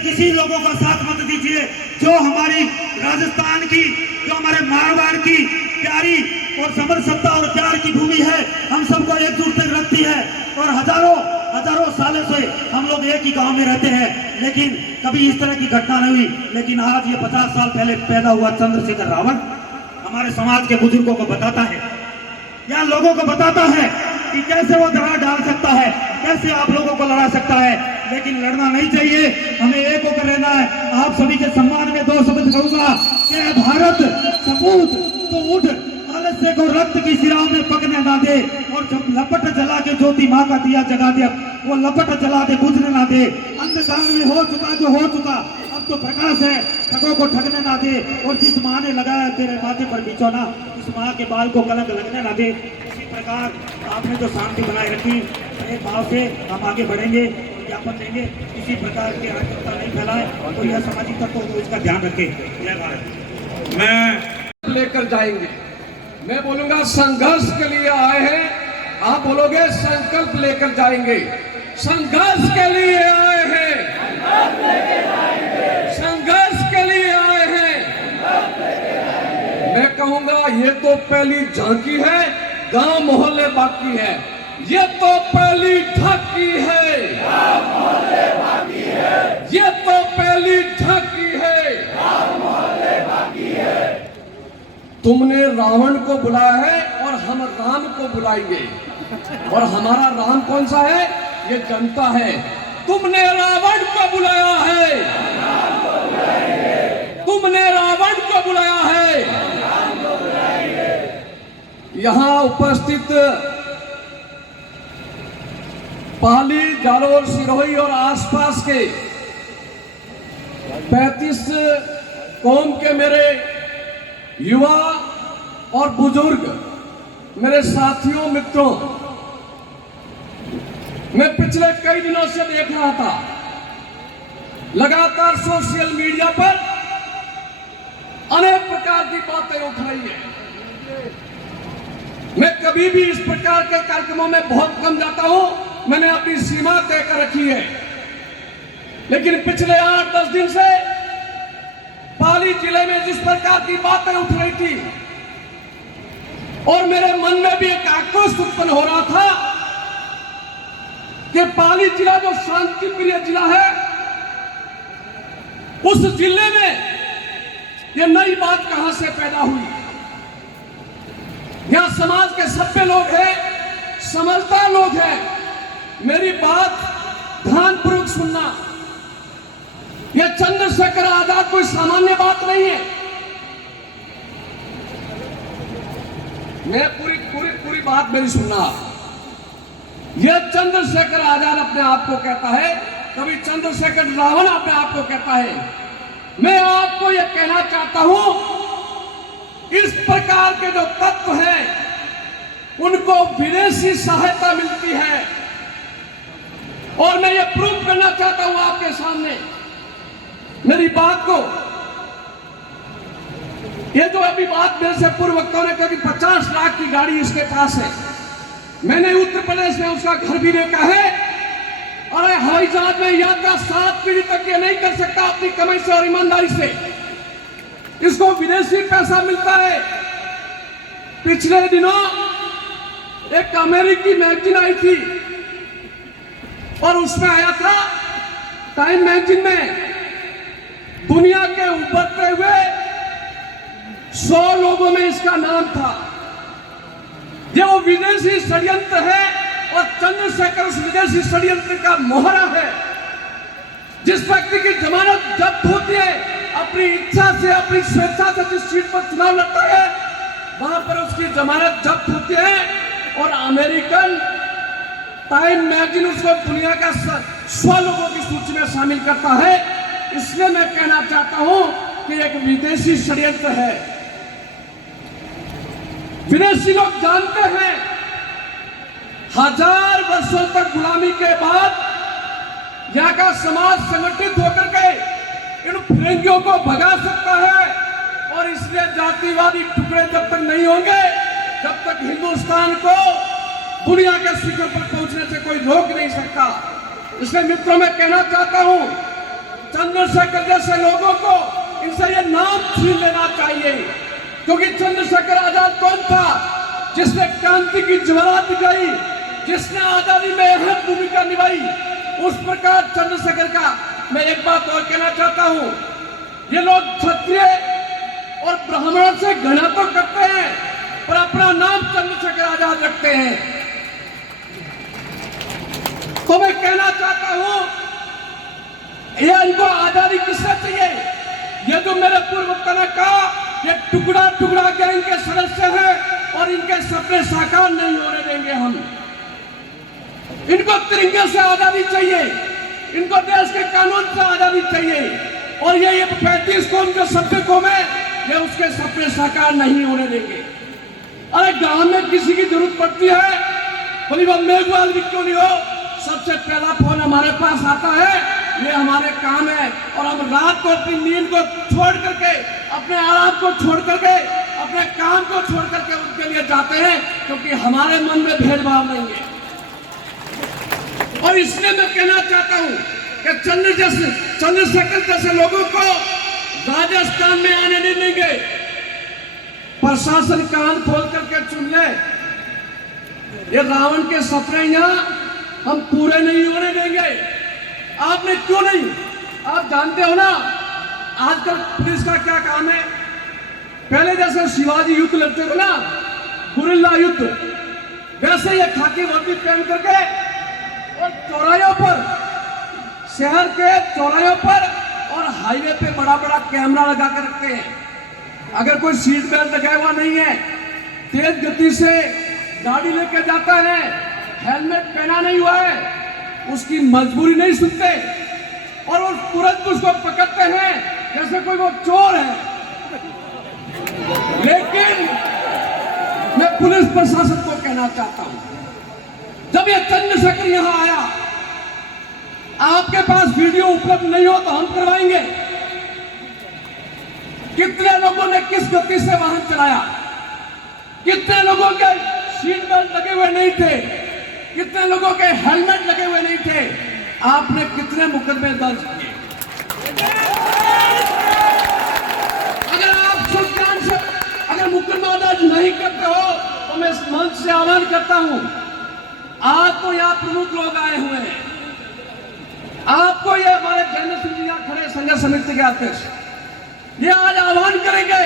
किसी लोगों का साथ मत दीजिए जो हमारी राजस्थान की, जो हमारे मारवाड़ की प्यारी और समर सत्ता और प्यार की भूमि है, हम सबको एकजुट तक रखती है। और हजारों सालों से हम लोग एक ही गांव में रहते हैं, लेकिन कभी इस तरह की घटना नहीं हुई। लेकिन आज ये 50 साल पहले पैदा हुआ चंद्रशेखर रावण हमारे समाज के बुजुर्गों को बताता है, या लोगों को बताता है कि कैसे वो दरार डाल सकता है, कैसे आप लोगों को लड़ा सकता है। लेकिन लड़ना नहीं चाहिए, हमें एक होकर रहना है। आप सभी के सम्मान में 2 शब्द कहूंगा कि भारत सपूत तो उठ, आलस्य को रक्त की सिराओं में पकने ना दे, और जब लपट जला के ज्योति माँ का दिया जगा दे, वो लपट जला दे, बुझने ना दे। अंधकार में हो चुका जो हो चुका, अब तो प्रकाश है, ठगों को ठगने ना दे। और जिस माँ ने लगाया तेरे माथे पर बिछौना, उस माँ के बाल को कलंक लगने ना दे। इसी प्रकार आपने जो शांति बनाए रखी, एक भाव से हम आगे बढ़ेंगे, ज्ञापन देंगे, किसी प्रकार की अराजकता नहीं फैलाए, तो यह सामाजिक तत्व तो इसका ध्यान रखें। जय भारत। मैं लेकर जाएंगे, मैं बोलूंगा संघर्ष के लिए आए हैं, आप बोलोगे संकल्प लेकर जाएंगे। संघर्ष के लिए आए हैं, संघर्ष के लिए आए हैं। मैं कहूंगा ये तो पहली झांकी है, गांव मोहल्ले बाकी है। ये तो पहली झांकी है, ये तो पहली झांकी है। तुमने रावण को बुलाया है और हम राम को बुलाएंगे, और हमारा राम कौन सा है? ये जनता है। तुमने रावण को बुलाया है, तुमने रावण को बुलाया है। यहां उपस्थित पाली, जालोर, सिरोही और आसपास के 35 कौम के मेरे युवा और बुजुर्ग, मेरे साथियों, मित्रों, मैं पिछले कई दिनों से देख रहा था, लगातार सोशल मीडिया पर अनेक प्रकार की बातें उठ रही है। मैं कभी भी इस प्रकार के कार्यक्रमों में बहुत कम जाता हूं, मैंने अपनी सीमा तय कर रखी है। लेकिन पिछले 8-10 दिन से पाली जिले में जिस प्रकार की बातें उठ रही थी, और मेरे मन में भी एक आक्रोश उत्पन्न हो रहा था कि पाली जिला जो शांति प्रिय जिला है, उस जिले में ये नई बात कहां से पैदा हुई। यहां समाज के सभ्य लोग हैं, समझदार लोग हैं, मेरी बात ध्यानपूर्वक सुनना। यह चंद्रशेखर आजाद कोई सामान्य बात नहीं है। मैं पूरी बात मेरी सुनना। यह चंद्रशेखर आजाद अपने आप को कहता है, कभी चंद्रशेखर रावण अपने आप को कहता है। मैं आपको यह कहना चाहता हूं, इस प्रकार के जो तत्व हैं उनको विदेशी सहायता मिलती है, और मैं ये प्रूव करना चाहता हूं आपके सामने मेरी बात को। ये जो अभी बात मेरे से पूर्व वक्ताओं ने कभी 50 लाख की गाड़ी इसके पास है, मैंने उत्तर प्रदेश में उसका घर भी देखा है। अरे हवाई जहाज में यात्रा 7 पीढ़ी तक ये नहीं कर सकता अपनी कमाई से और ईमानदारी से, इसको विदेशी पैसा मिलता है। पिछले दिनों एक अमेरिकी मैगजीन आई थी, और उसमें आया था, टाइम मैगजीन में, दुनिया के उभरते हुए 100 लोगों में इसका नाम था। ये वो विदेशी षड्यंत्र है, और चंद्रशेखर उस विदेशी षड्यंत्र का मोहरा है। जिस व्यक्ति की जमानत जब्त होती है, अब अपनी इच्छा से, अपनी स्वेच्छा से जिस सीट पर चुनाव लड़ता है वहां पर उसकी जमानत जब्त होती है और अमेरिकन टाइम मैगजीन उसको दुनिया का 100 लोगों की सूची में शामिल करता है। इसलिए मैं कहना चाहता हूं कि एक विदेशी षड्यंत्र है। विदेशी लोग जानते हैं 1000 वर्षों तक गुलामी के बाद यहाँ का समाज संगठित होकर के इन फिरंगियों को भगा सकता है और इसलिए जातिवादी टुकड़े जब तक नहीं होंगे तब तक हिंदुस्तान को दुनिया के शिखर पर पहुंचने से कोई रोक नहीं सकता। इसलिए मित्रों मैं कहना चाहता हूं चंद्रशेखर जैसे लोगों को इनसे ये नाम छीन लेना चाहिए, क्योंकि चंद्रशेखर आजाद कौन था? जिसने क्रांति की ज्वाला दिखाई, जिसने आजादी में अहम भूमिका निभाई। उस प्रकार चंद्रशेखर का मैं एक बात और कहना चाहता हूं, ये लोग क्षत्रिय और ब्राह्मण से घृणा तो करते हैं पर अपना नाम चंद्रशेखर आजाद रखते हैं। तो मैं कहना चाहता हूं ये इनको आजादी किससे चाहिए? ये जो मेरे पूर्व वक्ता ने कहा ये टुकड़ा टुकड़ा गैंग के सदस्य हैं और इनके सपने साकार नहीं होने देंगे हम। इनको तिरंगे से आजादी चाहिए, इनको देश के कानून से आजादी चाहिए और ये 35 कौम जो सभ्य कौम है ये उसके सपने साकार नहीं होने देंगे। अरे गांव में किसी की जरूरत पड़ती है, बोली वो मेघवाल भी क्यों नहीं हो, सबसे पहला फोन हमारे पास आता है, ये हमारे काम है और हम रात को अपनी नींद को छोड़ करके, अपने आराम को छोड़ करके, अपने काम को छोड़ करके उनके लिए जाते हैं, क्योंकि हमारे मन में भेदभाव नहीं है। और इसलिए मैं कहना चाहता हूं कि चंद्रशेखर जैसे लोगों को राजस्थान में आने नहीं देंगे। प्रशासन कान खोल करके सुन ले, ये रावण के सपने यहां हम पूरे नहीं होने देंगे। आपने क्यों नहीं? आप जानते हो ना आजकल पुलिस का क्या काम है? पहले जैसे शिवाजी युद्ध लड़ते थे ना, गुरिल्ला युद्ध, वैसे ये खाकी वर्दी पहन करके और चौराहों पर, शहर के चौराहों पर और हाईवे पे बड़ा बड़ा कैमरा लगा कर रखते हैं। अगर कोई सीट बेल्ट लगाया हुआ नहीं है, तेज गति से गाड़ी लेके जाता है, हेलमेट पहना नहीं हुआ है, उसकी मजबूरी नहीं सुनते और वो तुरंत उसको पकड़ते हैं जैसे कोई वो चोर है। लेकिन मैं पुलिस प्रशासन को कहना चाहता हूं, जब ये चंद्रशेखर यहां आया, आपके पास वीडियो उपलब्ध नहीं हो तो हम करवाएंगे। कितने लोगों ने किस गति से वाहन चलाया, कितने लोगों के सीट बेल्ट लगे हुए नहीं थे, कितने लोगों के हेलमेट लगे हुए नहीं थे, आपने कितने मुकदमे दर्ज किए? अगर आप सुल्तान से अगर मुकदमा दर्ज नहीं करते हो तो मैं इस मंच से आह्वान करता हूं, आज तो यहाँ प्रमुख लोग आए हुए हैं, आपको ये हमारे जैन सिंह जी यहाँ खड़े संघर्ष समिति के अध्यक्ष, ये आज आह्वान करेंगे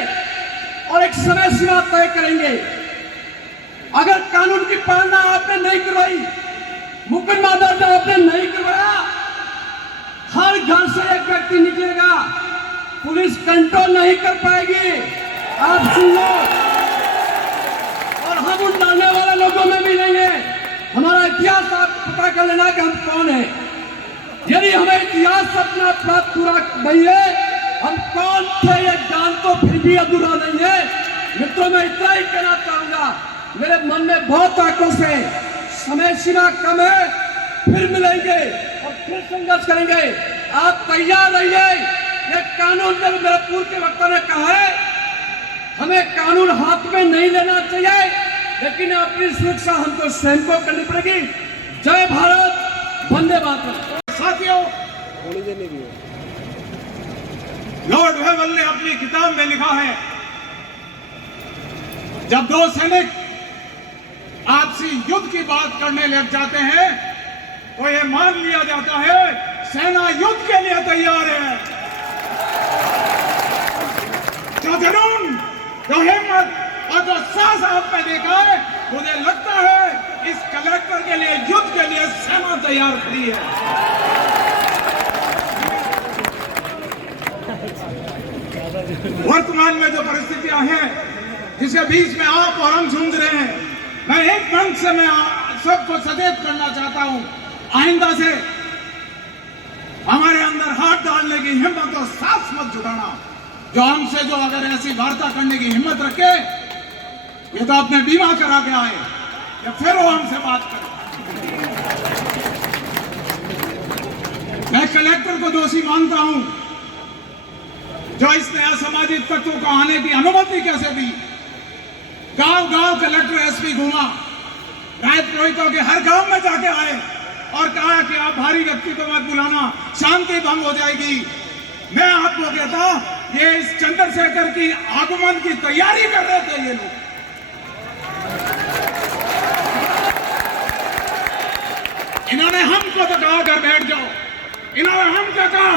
और एक समय सीमा तय करेंगे। अगर कानून की पालना आपने नहीं करवाई, मुकदमा दर्ज आपने नहीं करवाया, हर घर से एक व्यक्ति निकलेगा, पुलिस कंट्रोल नहीं कर पाएगी। आप सुन लो, और हम उन डरने वाले लोगों में भी नहीं है। हमारा इतिहास आप पता कर लेना कि हम कौन है। यदि हमें इतिहास अपना प्राप्त पूरा नहीं है, हम कौन थे ये जान तो फिर भी अधूरा नहीं है। मित्रों मैं इतना ही कहना चाहूंगा, मेरे मन में बहुत आक्रोश है, समय सीमा कम है, फिर मिलेंगे और फिर संघर्ष करेंगे। आप तैयार रहिए। ये कानून, जब मेरे पूर्व के वक्ता ने कहा है, हमें कानून हाथ में नहीं लेना चाहिए, लेकिन अपनी सुरक्षा हमको स्वयं को करनी पड़ेगी। जय भारत, वंदे मातरम। साथियों, लॉर्ड वेवल ने अपनी किताब में लिखा है, जब दो सैनिक आपसी युद्ध की बात करने लग जाते हैं तो यह मान लिया जाता है सेना युद्ध के लिए तैयार है। जो जुनून, जो हिम्मत और जो साहस आप में देखा है, मुझे लगता है इस कलेक्टर के लिए, युद्ध के लिए सेना तैयार खड़ी है। वर्तमान में जो परिस्थितियां हैं जिसके बीच में आप और हम झूझ रहे हैं, मैं एक मंच से मैं सबको सचेत करना चाहता हूं, आइंदा से हमारे अंदर हाथ डालने की हिम्मत और साहस मत जुटाना। जो हमसे जो अगर ऐसी वार्ता करने की हिम्मत रखे, ये तो अपने बीमा करा के आए या फिर वो हमसे बात करे। मैं कलेक्टर को दोषी मानता हूं जो इसने असामाजिक तत्वों को आने की अनुमति कैसे दी। गांव गांव कलेक्टर एसपी घूमा, राहत पुरोहितों के हर गांव में जाके आए और कहा कि आप भारी व्यक्ति को मत बुलाना, शांति भंग हो जाएगी। मैं आपको कहता, ये इस चंद्रशेखर की आगमन की तैयारी कर रहे थे ये लोग। इन्होंने हमको तो कहा घर बैठ जाओ, इन्होंने हमको कहा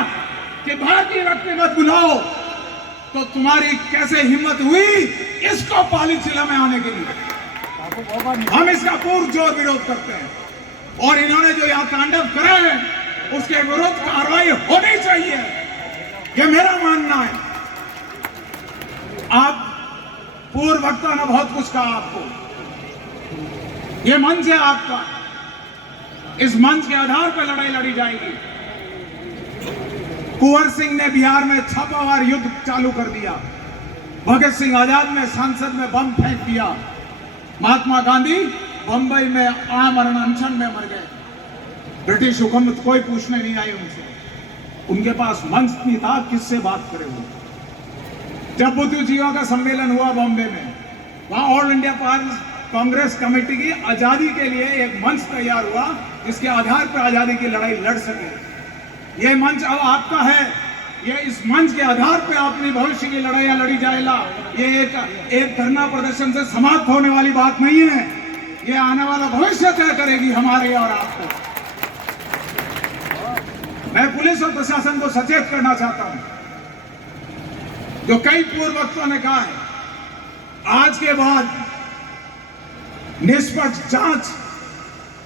कि भारतीय व्यक्ति मत बुलाओ, तो तुम्हारी कैसे हिम्मत हुई इसको पाली जिला में आने के लिए। हम इसका पुरजोर विरोध करते हैं और इन्होंने जो यहाँ तांडव करा है उसके विरुद्ध कार्रवाई होनी चाहिए, ये मेरा मानना है। आप पूर्व वक्ता ने बहुत कुछ कहा आपको, ये मंच है आपका, इस मंच के आधार पर लड़ाई लड़ी जाएगी। कुंवर सिंह ने बिहार में छापामार युद्ध चालू कर दिया, भगत सिंह आजाद ने संसद में बम फेंक दिया, महात्मा गांधी बंबई में आमरण अनशन में मर गए, ब्रिटिश हुकूमत कोई पूछने नहीं आई उनसे, उनके पास मंच नहीं था, किससे बात करे वो। जब बुद्धिजीवियों का सम्मेलन हुआ बॉम्बे में, वहां ऑल इंडिया कांग्रेस कमेटी की आजादी के लिए एक मंच तैयार हुआ, इसके आधार पर आजादी की लड़ाई लड़ सके। यह मंच अब आपका है, ये इस मंच के आधार पर अपनी भविष्य की लड़ाइयां लड़ी जाएगा। ये एक धरना प्रदर्शन से समाप्त होने वाली बात नहीं है, ये आने वाला भविष्य तय करेगी हमारे और आपको। मैं पुलिस और प्रशासन को सचेत करना चाहता हूं, जो कई पूर्व वक्तों ने कहा है, आज के बाद निष्पक्ष जांच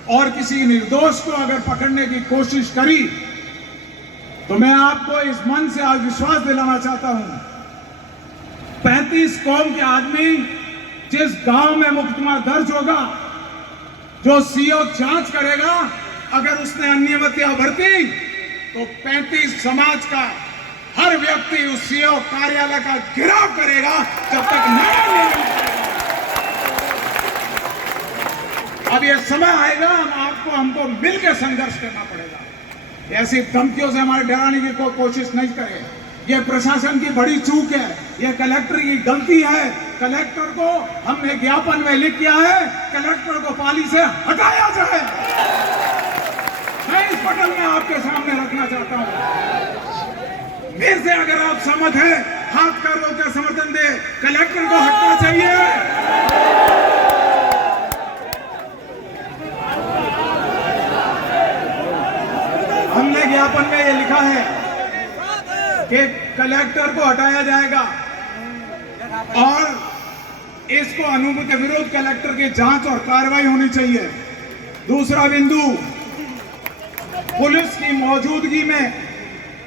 और किसी निर्दोष को अगर पकड़ने की कोशिश करी तो मैं आपको इस मन से आज विश्वास दिलाना चाहता हूं, 35 कौम के आदमी जिस गांव में मुकदमा दर्ज होगा, जो सीओ जांच करेगा, अगर उसने अनियमितता बरती तो 35 समाज का हर व्यक्ति उस सीओ कार्यालय का घेराव करेगा जब तक न्याय नहीं मिलेगा। अब यह समय आएगा, हमको मिलकर संघर्ष करना पड़ेगा। ऐसी धमकियों से हमारे डराने की कोई कोशिश नहीं करें। यह प्रशासन की बड़ी चूक है, यह कलेक्टर की गलती है। कलेक्टर को हमने ज्ञापन में लिख किया है, कलेक्टर को पाली से हटाया जाए। मैं इस पटल में आपके सामने रखना चाहता हूं, मेरे से अगर आप सहमत हैं, हाथ कर दो के समर्थन दे, कलेक्टर को हटना चाहिए। हमने ज्ञापन में ये लिखा है कि कलेक्टर को हटाया जाएगा और इसको अनुमति के विरुद्ध कलेक्टर की जांच और कार्रवाई होनी चाहिए। दूसरा बिंदु, पुलिस की मौजूदगी में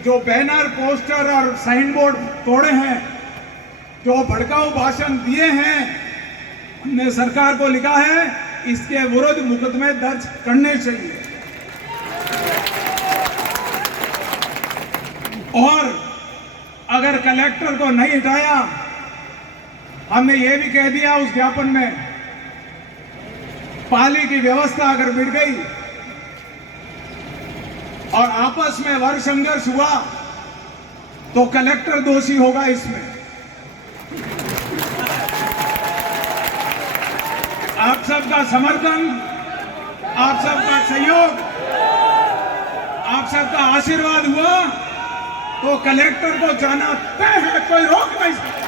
जो बैनर, पोस्टर और साइन बोर्ड तोड़े हैं, जो भड़काऊ भाषण दिए हैं, हमने सरकार को लिखा है इसके विरुद्ध मुकदमे दर्ज करने चाहिए। और अगर कलेक्टर को नहीं हटाया, हमने ये भी कह दिया उस ज्ञापन में, पाली की व्यवस्था अगर बिगड़ गई और आपस में वर्ग संघर्ष हुआ तो कलेक्टर दोषी होगा इसमें। आप सबका समर्थन, आप सबका सहयोग, आप सबका आशीर्वाद हुआ तो कलेक्टर को जाना तय है, कोई रोक नहीं सकता।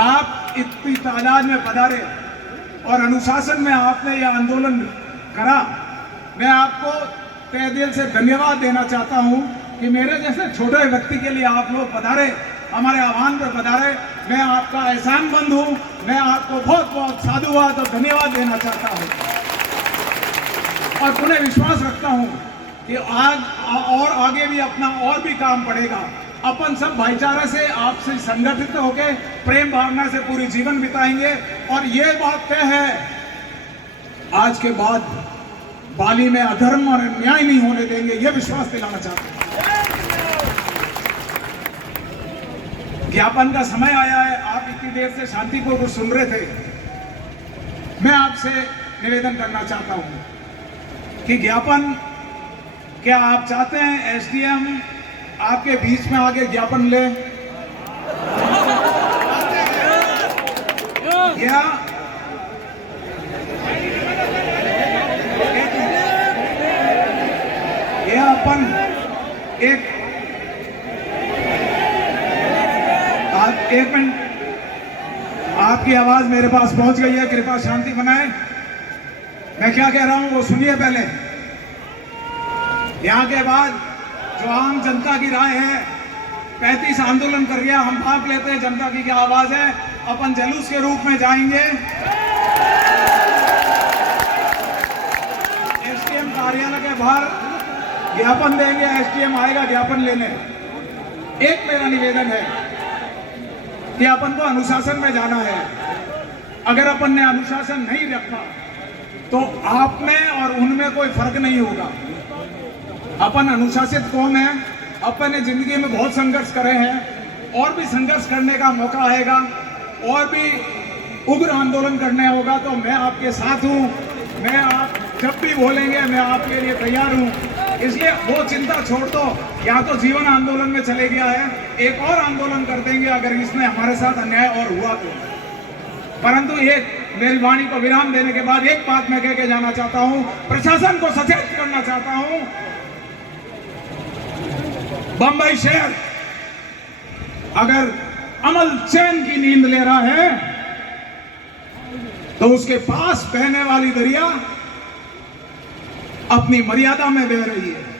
आप इतनी तादाद में पधारे और अनुशासन में आपने यह आंदोलन करा, मैं आपको तहे दिल से धन्यवाद देना चाहता हूं कि मेरे जैसे छोटे व्यक्ति के लिए आप लोग पधारे, हमारे आह्वान पर पधारे। मैं आपका एहसानमंद हूं, मैं आपको बहुत बहुत साधुवाद और धन्यवाद देना चाहता हूं और पुनः विश्वास रखता हूं कि और आगे भी अपना और भी काम पड़ेगा। अपन सब भाईचारे से आपसे संगठित होकर प्रेम भावना से पूरी जीवन बिताएंगे। और ये बात तय है, आज के बाद बाली में अधर्म और अन्याय नहीं होने देंगे, ये विश्वास दिलाना चाहते हैं। ज्ञापन का समय आया है। आप इतनी देर से शांतिपूर्वक सुन रहे थे। मैं आपसे निवेदन करना चाहता हूं कि ज्ञापन, क्या आप चाहते हैं एसडीएम आपके बीच में आके ज्ञापन ले, या अपन एक मिनट, आपकी आवाज मेरे पास पहुंच गई है, कृपया शांति बनाए। मैं क्या कह रहा हूं वो सुनिए पहले। यहाँ के बाद जो आम जनता की राय है, 35 आंदोलन कर गया, हम भाग लेते हैं, जनता की क्या आवाज है। अपन जुलूस के रूप में जाएंगे, एसडीएम कार्यालय के बाहर ज्ञापन देंगे, एसडीएम आएगा ज्ञापन लेने। एक मेरा निवेदन है कि अपन को अनुशासन में जाना है। अगर अपन ने अनुशासन नहीं रखा तो आप में और उनमें कोई फर्क नहीं होगा। अपन अनुशासित कौन है, अपन ने जिंदगी में बहुत संघर्ष करे हैं, और भी संघर्ष करने का मौका आएगा, और भी उग्र आंदोलन करने होगा। तो मैं आपके साथ हूं, मैं आप जब भी बोलेंगे मैं आपके लिए तैयार हूं। इसलिए वो चिंता छोड़ दो, या तो जीवन आंदोलन में चले गया है, एक और आंदोलन कर देंगे अगर इसमें हमारे साथ अन्याय और हुआ तो। परंतु एक मेरी वाणी को विराम देने के बाद एक बात मैं कह के जाना चाहता हूं, प्रशासन को सचेत करना चाहता हूं। बंबई शहर अगर अमल चैन की नींद ले रहा है तो उसके पास बहने वाली दरिया अपनी मर्यादा में बह रही है।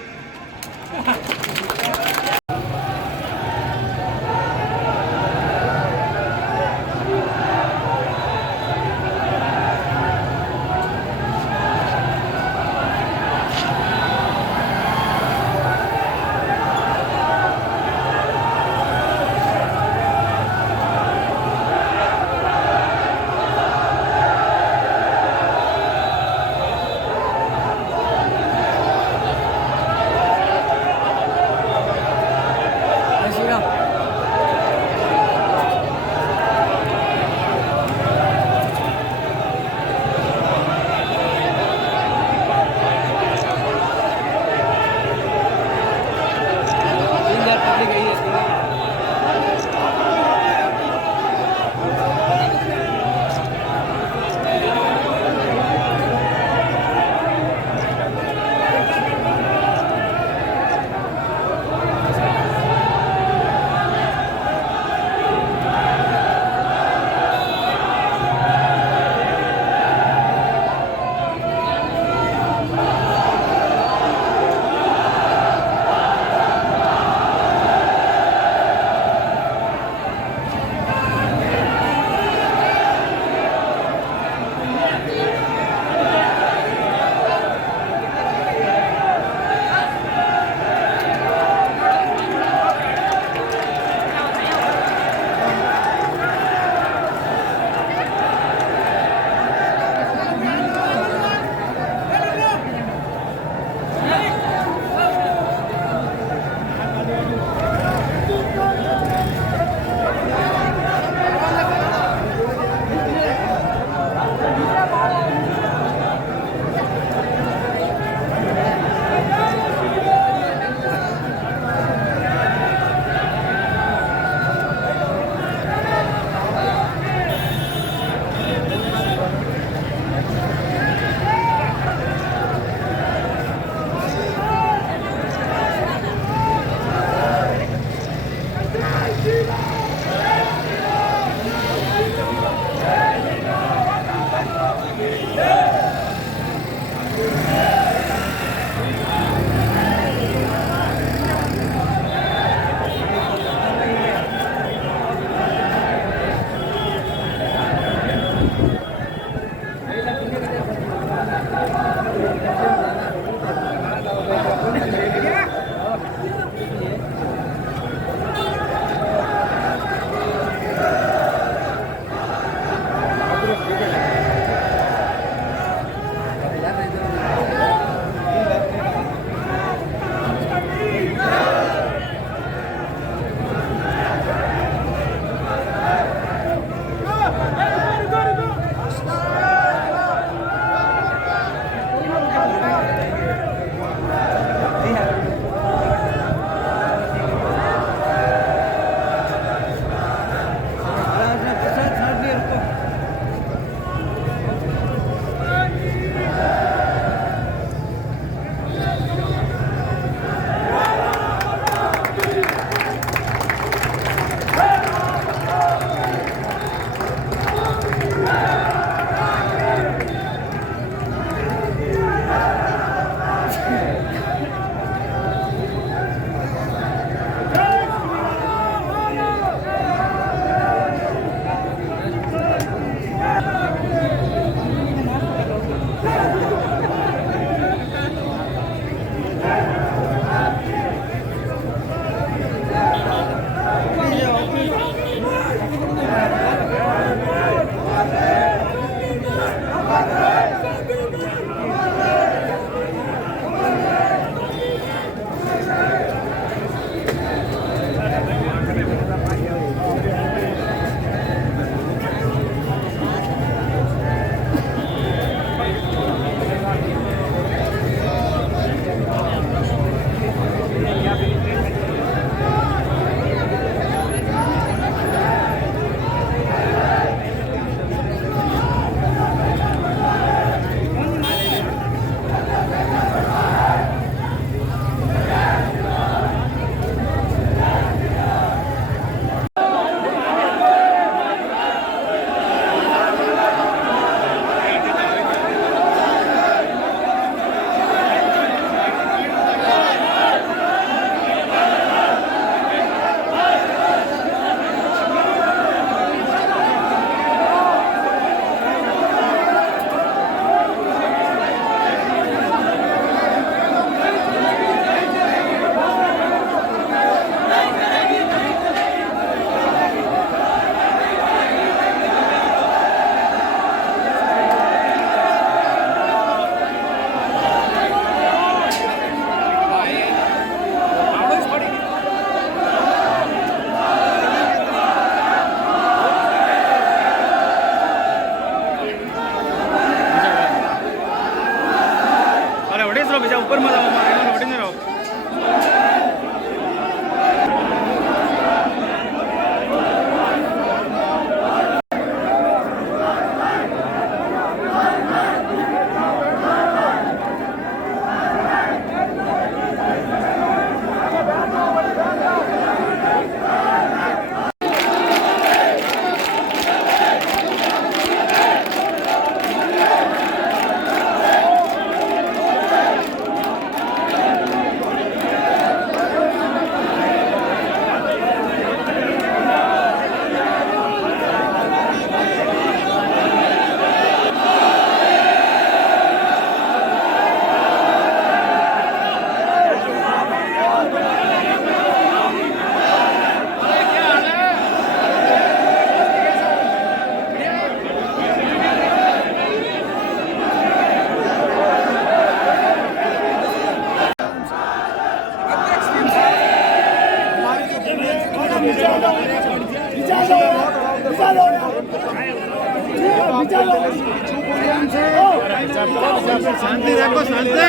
शांति रखो, शांति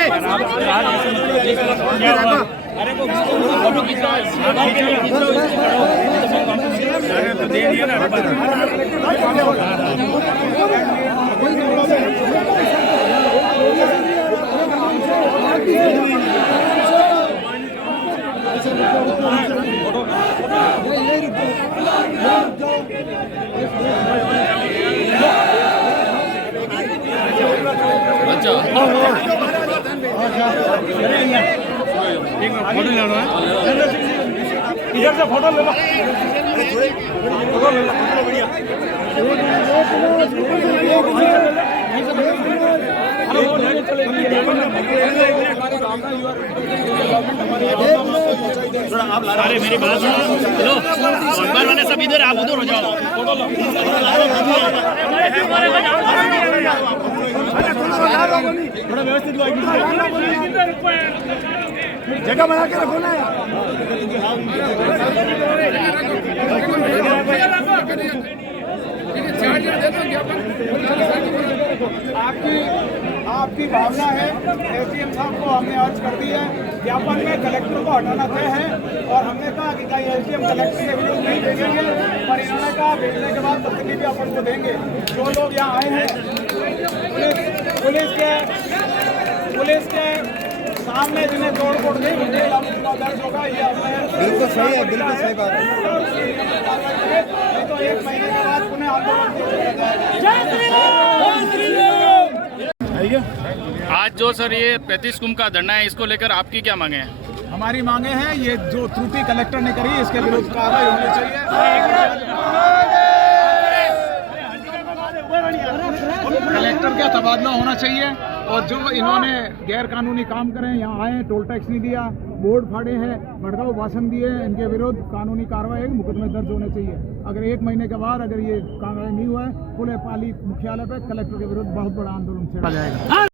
इधर से फोटो ले लो। अरे मेरी बात सुनो, भगवान वाले सब इधर, आप उधर हो जाओ। फोटो लो। थोड़ा व्यवस्थित जगह बना के रखो ना। आपकी भावना है, एसडीएम साहब को हमने अर्ज कर दी है, ज्ञापन में कलेक्टर को हटाना तय है और हमने कहा कि कहीं एसडीएम कलेक्टर के विरुद्ध नहीं भेजेंगे, पर इन्होंने कहा भेजने के बाद प्रतिनिधि अपन को देंगे। जो लोग यहाँ आए हैं, पुलिस के सामने जिन्हें तोड़ फोड़ नहीं मुझे दर्ज होगा। ये बिल्कुल सही है, बिल्कुल सही बात है। तो एक महीने के बाद पुनः आंदोलन किया जाएगा। आज जो सर ये 35 कुंभ का धरना है, इसको लेकर आपकी क्या मांगे हैं? हमारी मांगे हैं, ये जो त्रुटि कलेक्टर ने करी इसके विरुद्ध कार्रवाई होनी चाहिए। कलेक्टर का तबादला होना चाहिए और जो इन्होंने गैर कानूनी काम करे, यहाँ आए, टोल टैक्स नहीं दिया, बोर्ड फाड़े हैं, भड़काऊ भाषण दिए, इनके विरुद्ध कानूनी कार्रवाई, मुकदमे दर्ज होने चाहिए। अगर एक महीने के बाद अगर ये कार्रवाई नहीं हुआ है, पुलिस पाली मुख्यालय पर कलेक्टर के विरुद्ध बहुत बड़ा आंदोलन छेड़ा जाएगा।